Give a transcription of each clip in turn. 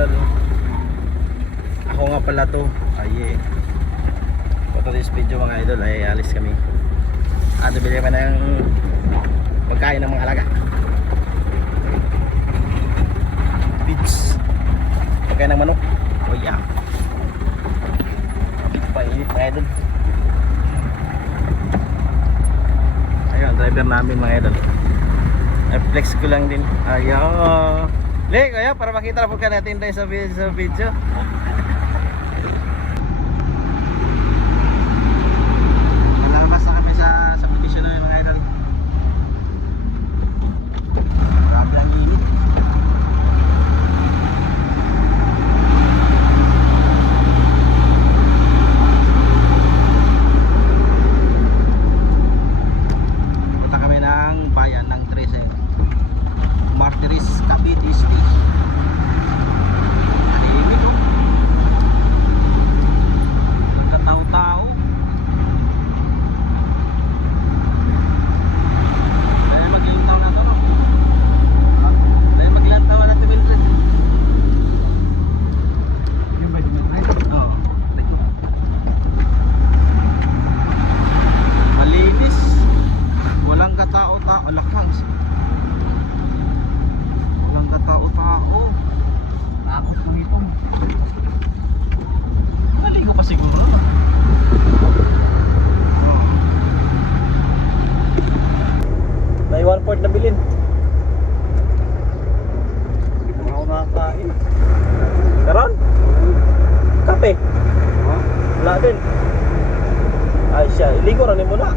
idol. Ako nga pala to. Ay, for today's video mga idol ay alis kami. At bili kami ng pagkain ng mga alaga. Beach. Pagkain ng manok. Oh yeah. Painit mga idol. Ayun, driver namin mga idol. I-flex ko lang din. Ayun. Le, kaya para makita na po ka natin tayo sa video. Lalabas na kami sa subdivision namin mga idol. Grabe ang init. Punta kami ng bayan ng Trece. Martires, Cavite City. Tahimik ko. Nagkatao-tao. Dahil maglintaw na ito, no? Dahil maglantaw na ito, Mildred. Yung ba di Mildred? Oo. Malinis. Walang katao-tao. Lakang. Tao-tao. Tapos kumitong. Naligo pa siguro. May 1/4 na bilin. Hindi pa ako nakakain. Karon? Kape? Wala din. Ay siya, iligo rin mo na.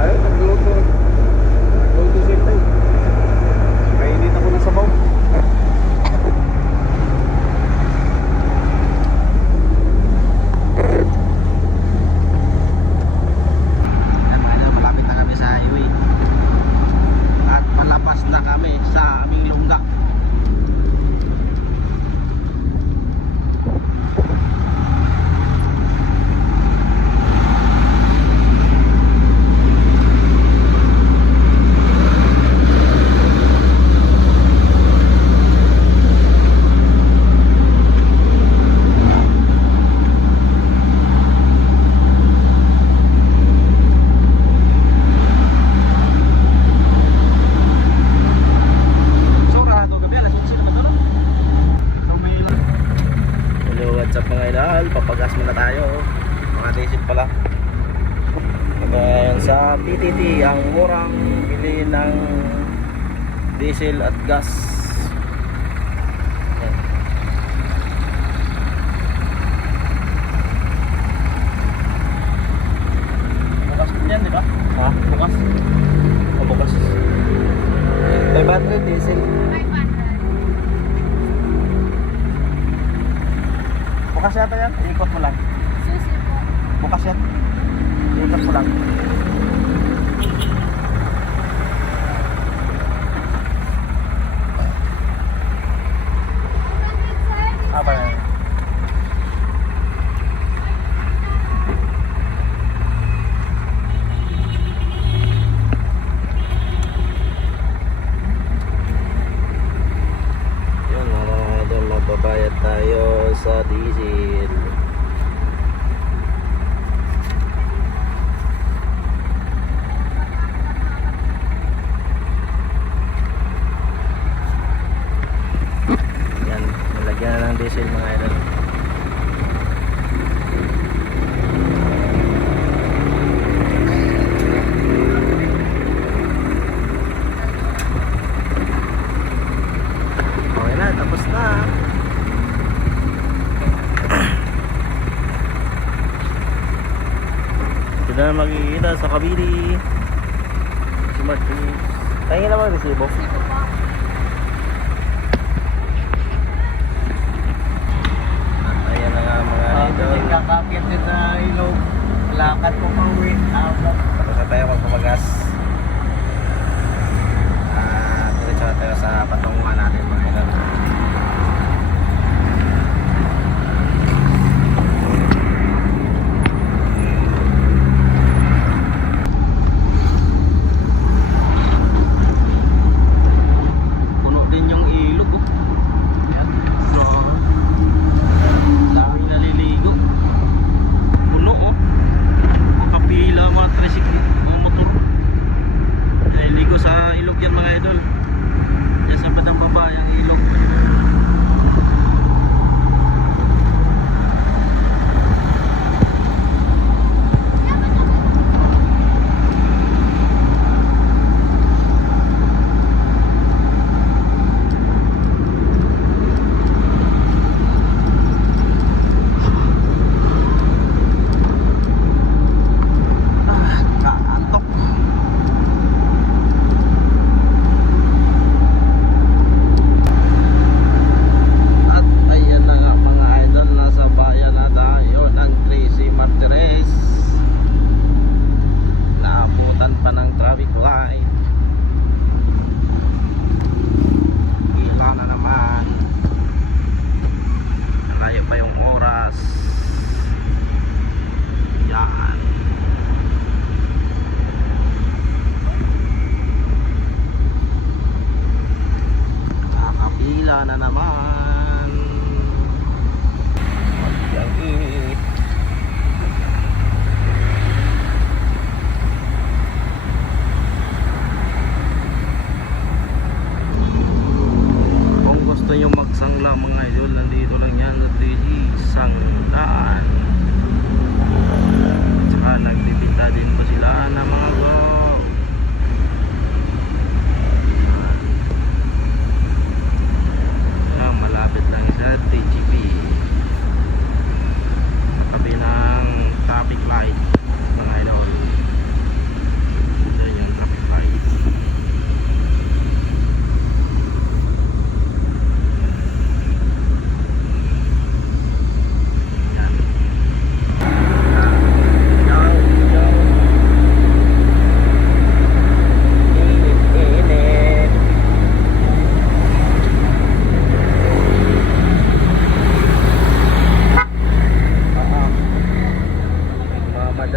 Ay, nagluto. Nagluto sila. Kainit ako ng sabaw. Malapit na kami sa highway. At palapas na kami sa aming lungga. Papagas muna tayo. Mga diesel pala. Ngayon sa PTT ang murang bili ng diesel at gas. Yan. Bukas po yan, di ba? Ha? Bukas? O bukas? 500 diesel. 500. Bukas yata yan, ikot mo lang. Susi po. Bukas yan. Ikot mo lang. Apa yan? Yun mga idol, magbabayad tayo sa diesel. Yan, nalagyan na ng diesel mga idol. Okay na, tapos na. Ito na makikita sa Cavite. Si Martires. Tingin naman resibo. Ayan na nga mga idol. Kakakit din sa ilog. Lakad ko pa uwi. Tapos na tayo magpapagas. Diretso na tayo sa patunguhan natin mga idol. Puno din yung ilog. Ayan.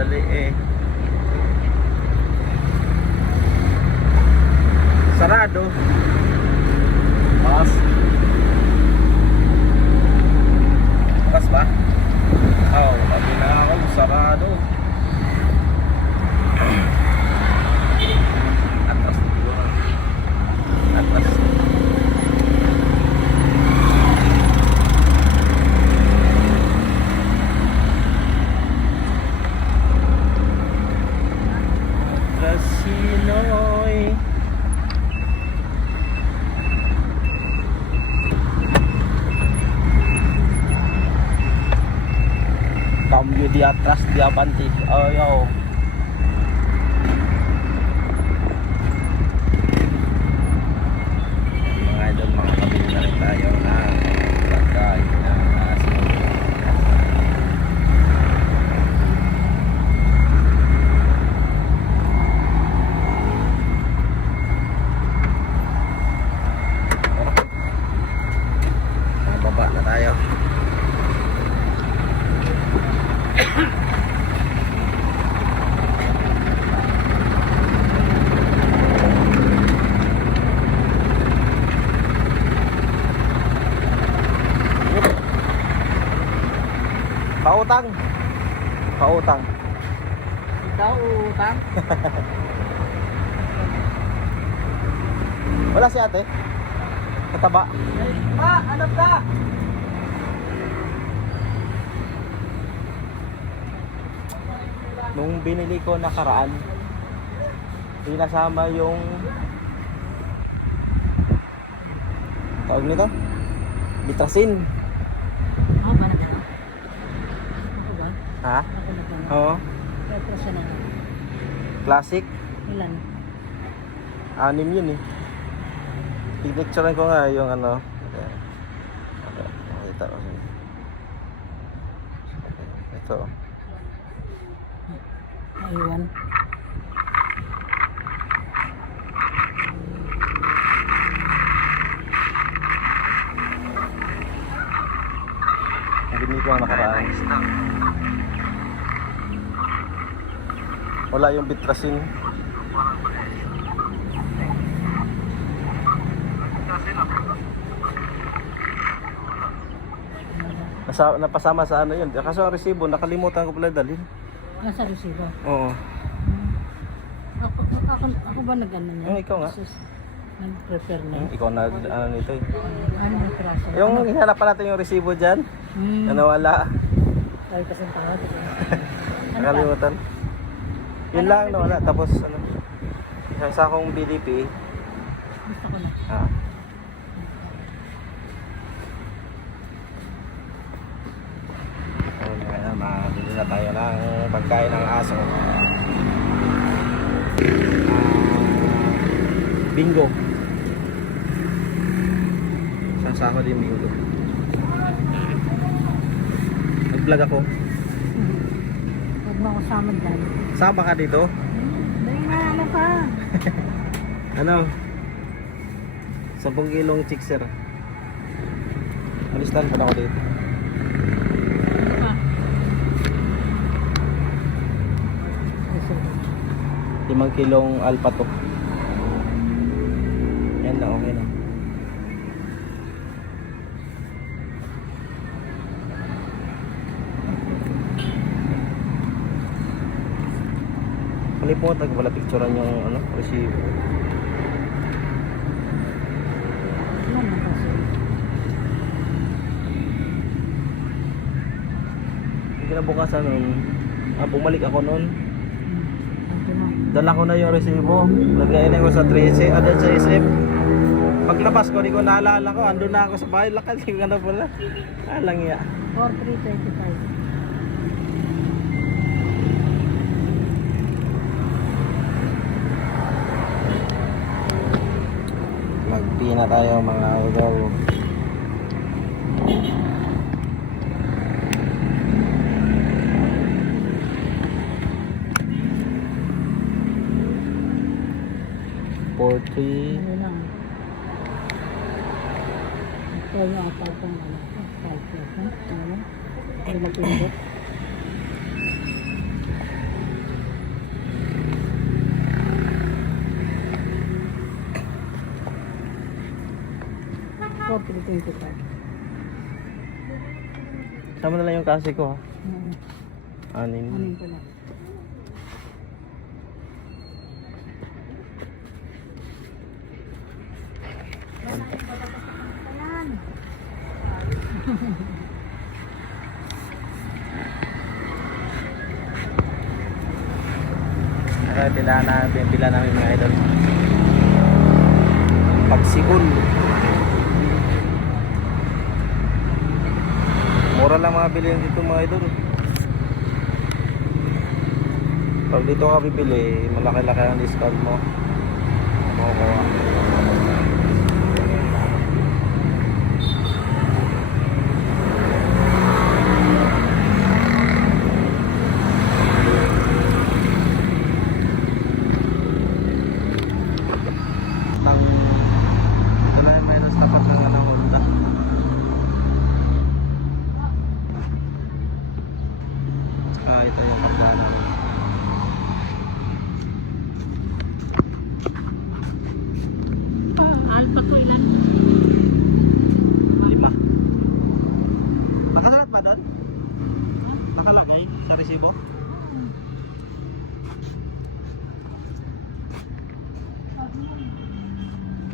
madali eh. Sarado. Mas. Bukas ba? Oo, sabi na ako, sarado. Atras dito. Atras. Atras Sinoy. Cambio di atras di avanti. Oh, yo. Mga idol, makakabili na rin tayo ng pagkain ng aso. Baba na tayo. Pautang. Pautang. Ikaw, utang. Wala si ate. Kataba. Pa, ano ka? Nung binili ko nakaraan, pinasama yung tawag nito? Bitrasin. Ako ba nagano? Ako ba? Ha? Ako nagano? Oo. Kaya po siya na. Classic. Ilan? 6 yun eh. Pipicturean ko nga yung ano. Ito. Ito. Naiwan. Ang binili ko ang nakaraan. Wala yung bitrasin. Napasama sa ano yun. Kaso ang resibo, nakalimutan ko pala dalhin. Nasa resibo. Oo. Ako ba nag-ano niya? Ikaw nga. Nag-prepare na. Ikaw na ano nito eh. Ano yung piraso? Yung hinanap pa natin yung resibo dyan. Na nawala. Ay, kasi tawad. Nakalimutan. Yun lang nawala. Tapos ano. Isang sakong BDP. Gusto ko na. Ah. Ayan, makabili na tayo ng pagkain ng aso. Bingo. Isang sako din bingo. Nag-vlog ako. Huwag mo ako sama dyan. Sama ka dito? Dahil na ano pa. Ano? 10 kilong chickser. Malistan pa na ako dito. Ano pa? 5 kilong alpatok. Yan na, okay na. Kalimutan ko pala picturean yung ano, resibo. Ano naman kasi? Kinabukasan nun, bumalik ako nun. Ito na. Dala ko na yung resibo. Lagyan ko sa 13, sa SM. Paglabas ko, di ko naalala ko. Andun na ako sa bahay. Lakad yung ano pala. Alang ya. 4325. Magpina tayo mga idol. Ano lang. Ito yung apat ng ano. Calculate. Ano? Ay magpindot. 325. Sama na lang yung kasi ko ha. Anin Anin. ko lang. Kaya pila namin mga idol. Pagsikul. Mura lang mga bilhin dito mga idol. Pag dito ka bibili, malaki-laki ang discount mo. Makukuha. Ito na yung mayroon sa tapat ng Honda. Tsaka ito yung kapwa namin. Alpa ko ilan? 5. Nakasalat ba doon? Nakalagay sa resibo?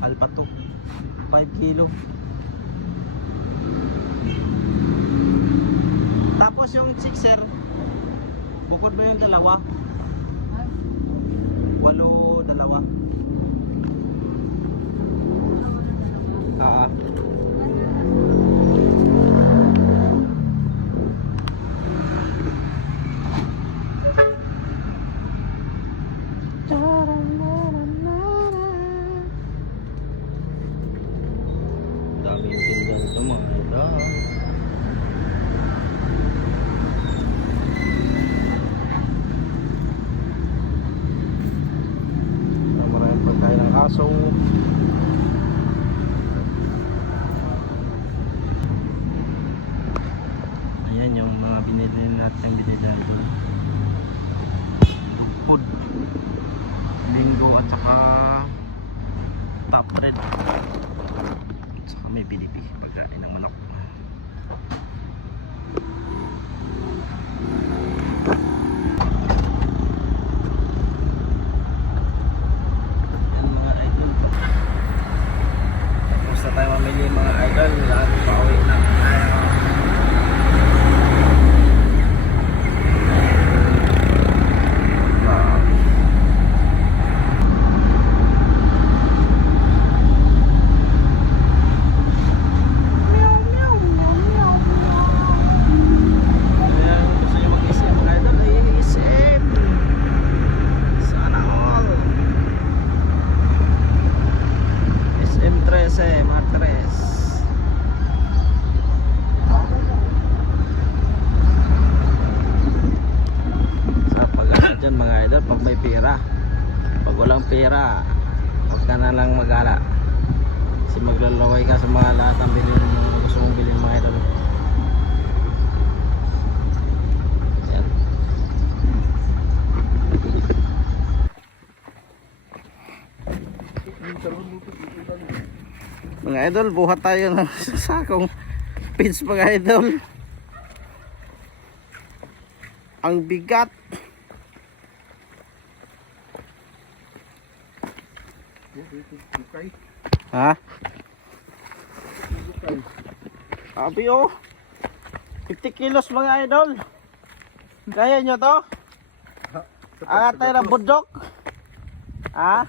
Alpa to 5 kilo. Tapos yung 6er, bukod ba yung dalawa? 8 dalawa. Ah. Daming tinda nito mga idol. Maraming pagkain ng aso. Ayan yung mga binili natin natin. Food, linggo at saka top bread. At saka may bilipi, pagkain ng manok. Yan mga idol. Tapos na tayo mamili mga idol. Lahat pauwi na tayo. Ayan, gusto nyo mag-SM mga idol, SM. Sana all. SM 13, Martres. Sa pag-ala dyan mga idol, pag may pera. Pag walang pera, huwag ka na lang mag-ala. Kasi maglalaway ka sa mga lahat ng bilhin mo, gusto mong bilhin mga idol. Ayan. Mga idol, buhat tayo ng sakong pins mga idol. Ang bigat. Ha? Sabi oh, 50 kilos mga idol. Kaya nyo to? Angat tayo ng budok. Ha?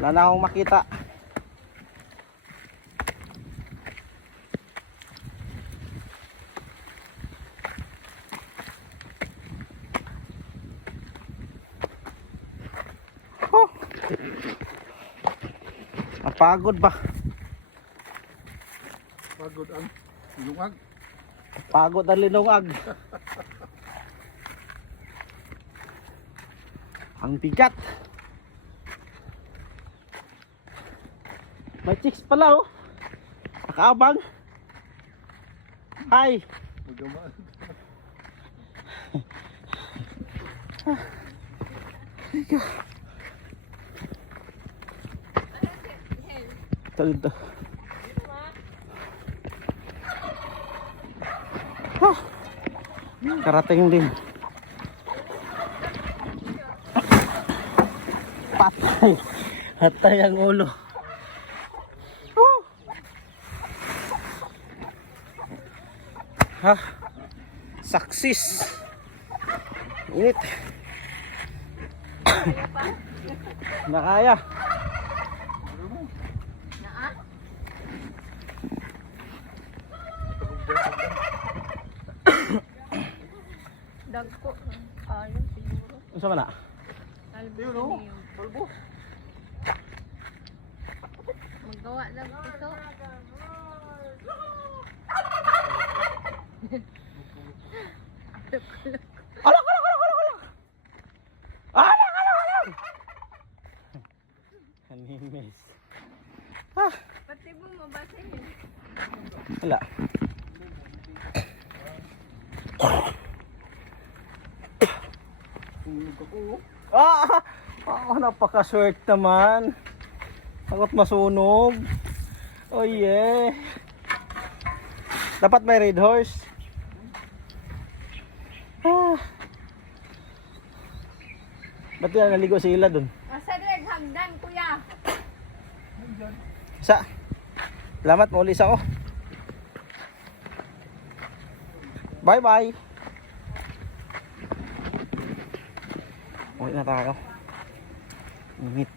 Wala na akong makita. Oh. Napagod ba? Pagod ang lungag. Pagod ang linungag. Ang bigat. May chicks pala oh. Nakaabang. Hi. Magamaan. Dito. Ah, karating din. Patay. Hatay ang ulo. Oh. Ha? Success. Init. Nakaya. Dagko. Ayun siguro. Unsa man na? Yun o. Kalbo. Magawa lang ito. Alak, alak, alak, alak, alak. Alak, alak, alak. Animes. Ah, Pati mo mabasin. wala. Ah, napaka-short naman. Takot masunog. Oh yeah. Dapat may red horse. Ah. Ba't yan naligo sila dun? Asa rin hagdan kuya. Sa. Salamat, maulis ako. Bye bye. Uwi na tayo. Init.